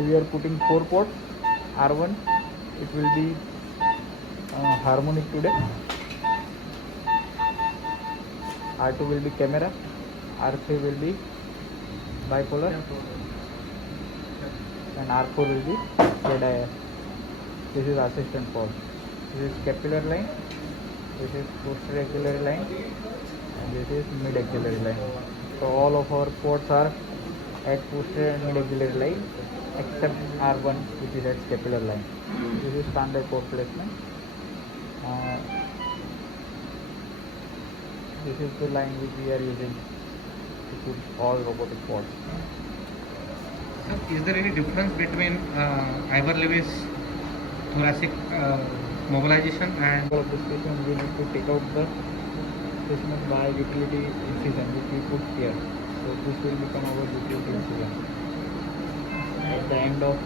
So we are putting 4 ports. R1 it will be harmonic today. R2 will be camera. R3 will be bipolar. And R4 will be ZIF. This is assistant port. This is capillary line. This is posterior axillary line. And this is mid axillary line. So all of our ports are at posterior and mid axillary line except R1 which is at capillary line. This is standard port placement. This is the line which we are using to put all robotic ports. So is there any difference between Ivor Lewis thoracic mobilization and Of the specimen we need to take out the specimen by utility incision which we put here. So this will become our utility incision. At the end of